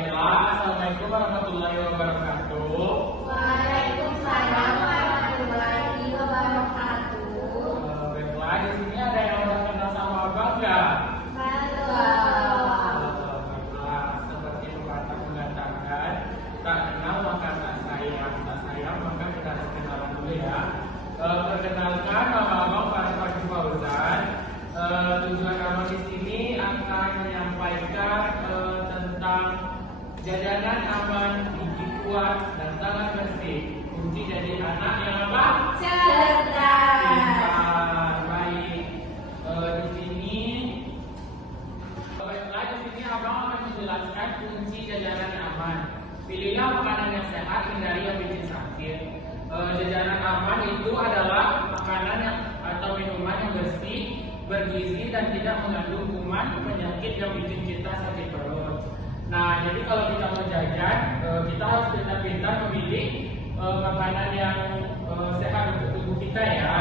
Baiklah, Assalamualaikum warahmatullahi wabarakatuh. Waalaikumsalam warahmatullahi wabarakatuh. Baiklah, di sini ada yang udah kenal sama abang nggak? Baiklah, seperti pepatah mengatakan, tak kenal maka tak sayang, tak sayang maka kita harus kenalan dulu ya. Perkenalkan, nama abang Fahri Fauzan. Tujuan abang di sini akan menyampaikan tentang jajanan aman, gigi kuat, dan tangan bersih. Kunci jadi anak yang apa? Cerdas. Pintar. Baik. Di sini, baiklah, di sini abang akan menjelaskan kunci jajanan aman. Pilihlah makanan yang sehat, hindari yang bikin sakit. Jajanan aman itu adalah makanan yang atau minuman yang bersih, bergizi, dan tidak mengandung kuman penyakit yang bikin kita sakit perut. Nah, jadi kalau kita mau jajan, kita harus pintar-pintar memilih makanan yang sehat untuk tubuh kita ya.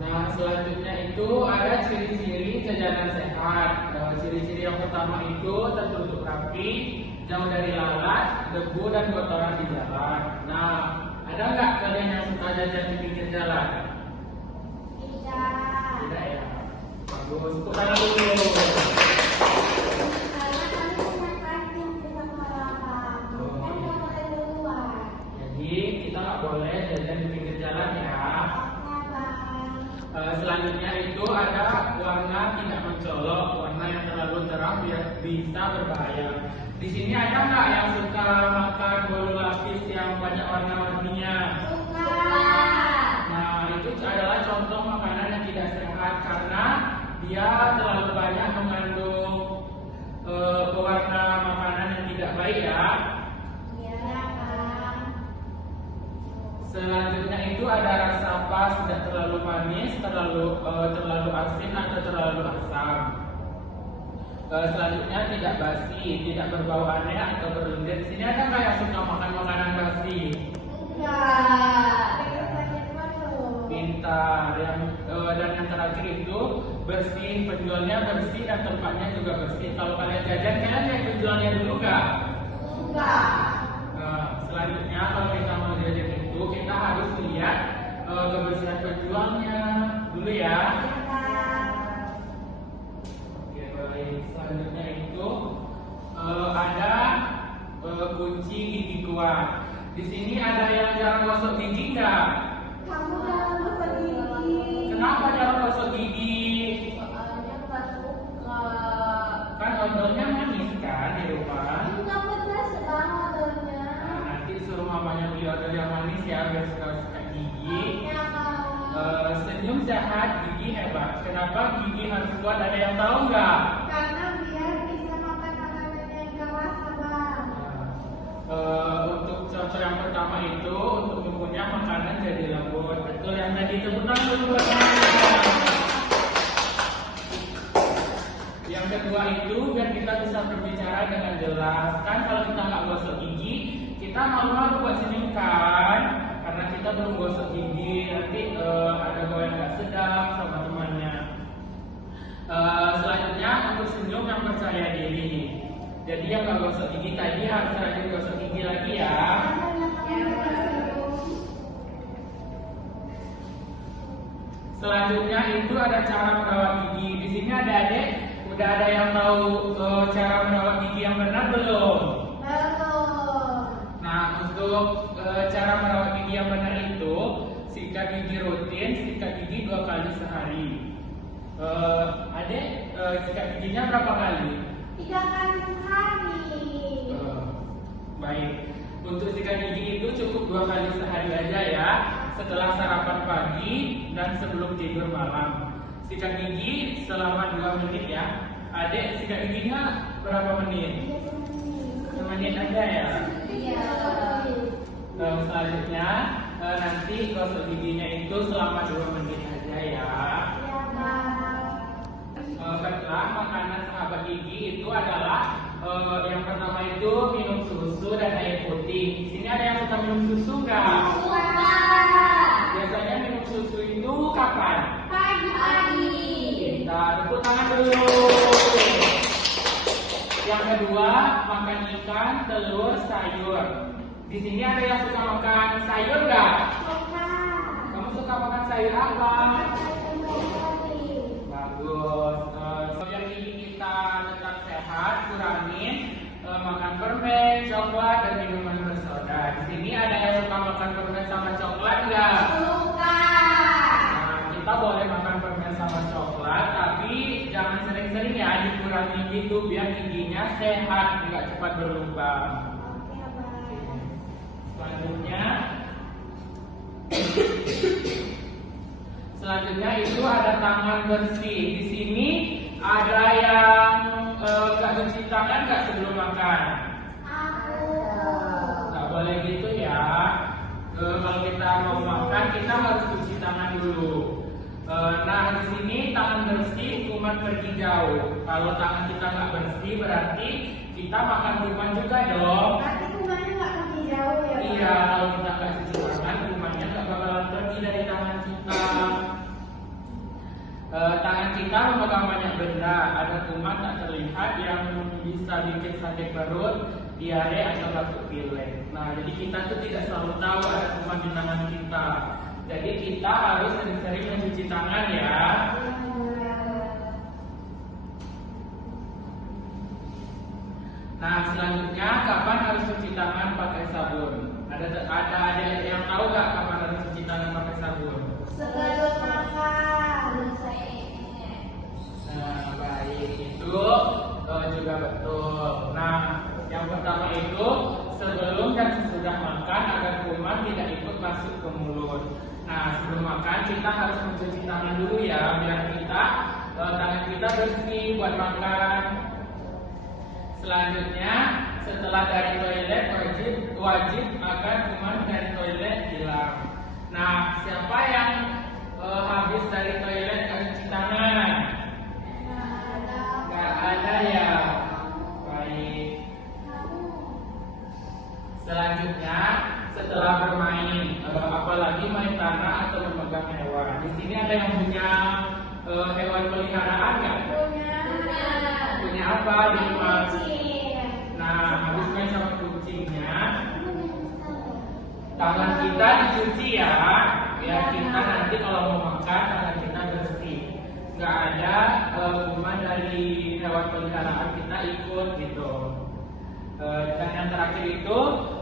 Nah, selanjutnya itu ada ciri-ciri jajanan sehat. Ciri-ciri yang pertama itu tertutup rapi, jauh dari lalat, debu, dan kotoran di jalan. Nah, ada nggak kalian yang suka jajan di pinggir jalan? Tidak ya? Bagus, tepuk tangan dulu. Jadi kita nggak boleh jajan di pinggir jalan ya. Selanjutnya itu ada warna tidak mencolok, warna yang terlalu terang bisa berbahaya. Di sini ada nggak yang suka makan bolu lapis yang banyak warna-warninya? Nah, itu adalah contoh makanan yang tidak sehat karena dia terlalu banyak mengandung pewarna makanan yang tidak baik ya. Selanjutnya itu ada rasa pas, tidak terlalu manis, terlalu asin atau terlalu asam. Selanjutnya tidak basi, tidak berbau aneh atau berlendir. Di sini ada nggak yang suka makan makanan basi? Pintar. Dan yang terakhir itu bersih, penjualnya bersih dan tempatnya juga bersih. Kalau kalian jajan, kalian lihat penjualnya dulu nggak? Selanjutnya kalau kita mau jajan itu kita harus lihat kebersihan penjualnya dulu ya. Oke, baik. Selanjutnya itu ada kunci gigi kuat. Di sini ada yang jarang gosok gigi nggak? Kamu jangan gosok gigi. Kenapa jarang gosok gigi? Soalnya nggak suka. Kan odolnya manis kan di rumah. Nggak pedas bang odolnya. Nah, nanti suruh mamanya beli odol yang manis ya biar suka gigi. Senyum sehat, gigi hebat. Kenapa gigi harus kuat? Ada yang tahu nggak? Karena biar bisa makan makanan yang dewasa bang. Untuk contoh yang pertama itu untuk tumbuhnya makanan jadi lembut. Betul yang tadi sebutan dulu. Yang kedua itu biar kita bisa berbicara dengan jelas. Kan kalau kita nggak gosok gigi, kita malu-malu buat senyum kan? Karena kita belum gosok gigi, nanti ada bau yang nggak sedap sama temannya. Selanjutnya untuk senyum yang percaya diri. Jadi yang nggak gosok gigi tadi harus rajin gosok gigi lagi ya. Selanjutnya itu ada cara merawat gigi. Di sini ada adik, udah ada yang tahu cara merawat gigi yang benar belum? Nah, untuk cara merawat gigi yang benar itu sikat gigi rutin, sikat gigi 2 kali sehari. Adik, sikat giginya berapa kali? 3 kali sehari. Baik. Untuk sikat gigi itu cukup 2 kali sehari aja ya. Setelah sarapan pagi dan sebelum tidur malam. Sikat gigi selama 2 menit ya. Adik, sikat giginya berapa menit? 1 menit aja ya. Iya. Selanjutnya nanti gosok giginya itu selama 2 menit aja ya. Baiklah, makanan sahabat gigi itu adalah yang pertama itu minum susu dan air putih. Di sini ada yang suka minum susu nggak? Biasanya minum susu itu kapan? Pagi-pagi. Kita tepuk tangan dulu. Yang kedua, makan ikan, telur, sayur. Di sini ada yang suka makan sayur nggak? Suka. Kamu suka makan sayur apa? Bagus. Biar gigi kita tetap sehat, kurangin makan permen, coklat, dan minuman bersoda. Di sini ada yang suka makan permen sama coklat nggak? Suka. Nah, kita boleh makan permen sama coklat, tapi jangan sering-sering ya, dikurangi gitu biar giginya sehat, nggak cepat berlubang. Oke, baik. Selanjutnya itu ada tangan bersih. Di sini ada yang nggak cuci tangan nggak sebelum makan? Aku. Nggak boleh gitu ya. Kalau kita mau makan kita harus cuci tangan dulu. Nah di sini tangan bersih, kuman pergi jauh. Kalau tangan kita nggak bersih berarti kita makan kuman juga dong. Berarti kumannya nggak pergi jauh ya, Pak? Iya, kalau kita nggak cuci tangan, kumannya nggak bakalan pergi dari tangan kita. Tangan kita memegang banyak benda, ada kuman tak terlihat yang bisa bikin sakit perut, diare atau batuk pilek. Nah, jadi kita tuh tidak selalu tahu ada kuman di tangan kita. Jadi kita harus sering-sering mencuci tangan ya. Nah, selanjutnya kapan harus cuci tangan pakai sabun? Ada yang tahu nggak kapan harus cuci tangan pakai sabun? Sebelum makan. Nah, baik itu juga betul. Nah, yang pertama itu sebelum dan sesudah makan agar kuman tidak ikut masuk ke mulut. Nah, sebelum makan kita harus mencuci tangan dulu ya, biar tangan kita bersih buat makan. Selanjutnya, setelah dari toilet wajib agar kuman dari toilet hilang. Nah, siapa yang habis dari toilet nggak cuci tangan? Nggak ada ya. Baik. Selanjutnya, setelah bermain, apalagi main tanah atau memegang hewan. Di sini ada yang punya hewan peliharaan nggak? Punya apa di rumah? Nah, habis main sama kucingnya, tangan kita dicuci ya, biar kita nanti kalau mau makan tangan kita bersih. Nggak ada kuman dari hewan peliharaan kita ikut gitu. Dan yang terakhir itu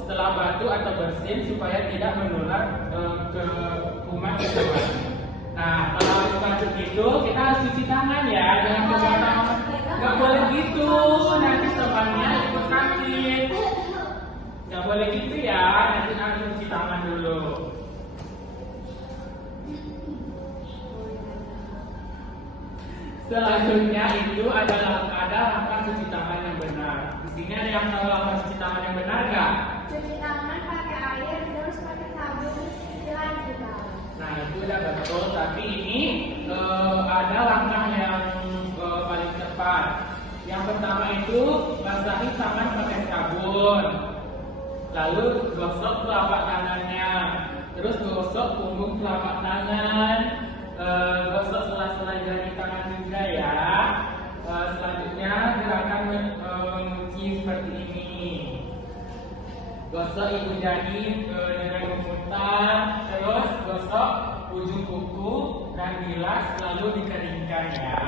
setelah batu atau bersin supaya tidak menular ke kuman ke hewan. Nah, kalau habis batu itu kita harus cuci tangan ya, jangan pegang tangan. Nggak boleh gitu, nanti temannya ikut sakit. Nggak boleh gitu ya, nanti harus cuci tangan dulu. Selanjutnya itu ada langkah cuci tangan yang benar. Di sini ada yang tahu langkah cuci tangan yang benar nggak? Cuci tangan pakai air, terus pakai sabun, dilanjutkan. Nah itu udah betul, tapi ini ada langkah yang paling tepat. Yang pertama itu basahi tangan pakai sabun, lalu gosok telapak tangannya, terus gosok punggung telapak tangan, gosok sela-sela jari tangan juga ya. Selanjutnya gerakan mengunci seperti ini. Gosok ibu jari dengan memutar, terus gosok ujung kuku dan bilas lalu dikeringkan ya.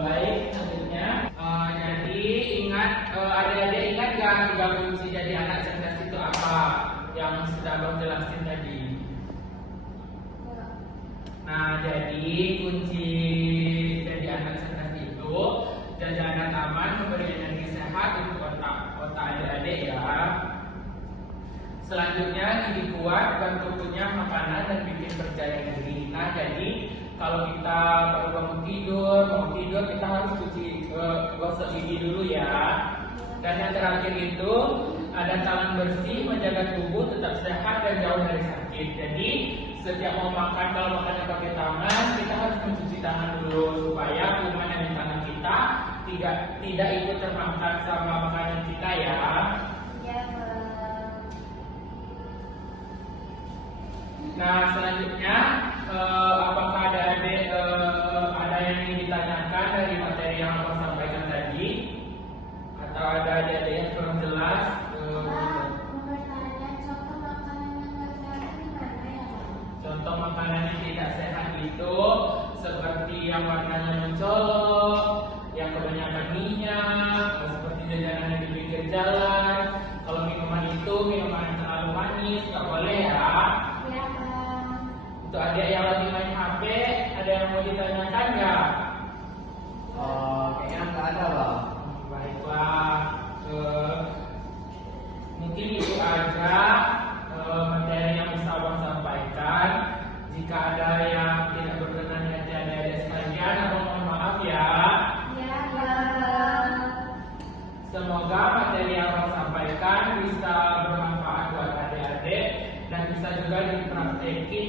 Baik, selanjutnya jadi ingat, adik-adik ingat nggak 3 kunci jadi anak cerdas itu apa yang sudah Abang jelasin tadi? Nah, jadi kunci jadi anak cerdas itu jajanan aman, memberi energi sehat untuk otak adik-adik ya. Selanjutnya gigi kuat, bantu punya makanan dan bikin percaya diri. Nah, jadi kalau kita baru bangun tidur, mau tidur kita harus cuci gosok gigi dulu ya. Dan yang terakhir itu ada tangan bersih, menjaga tubuh tetap sehat dan jauh dari sakit. Jadi setiap mau makan, kalau makannya pakai tangan, kita harus mencuci tangan dulu supaya kuman yang di tangan kita tidak ikut termakan sama makanan kita ya. Nah selanjutnya apakah ada adik yang warnanya mencolok, yang kebanyakan minyak, seperti jajanan yang di pinggir jalan. Kalau minuman itu minuman yang terlalu manis, nggak boleh ya. Ya, Bang. Untuk adik yang lagi main HP, ada yang mau ditanyakan nggak? Oh, kayaknya nggak ada, Bang. Baiklah, mungkin itu aja materi yang bisa Abang sampaikan. Jika ada yang tidak berkenan di hati adik-adik sekalian, Abang mohon maaf ya. Ya, Bang. Semoga materi yang Abang sampaikan bisa bermanfaat buat adik-adik dan bisa juga dipraktekin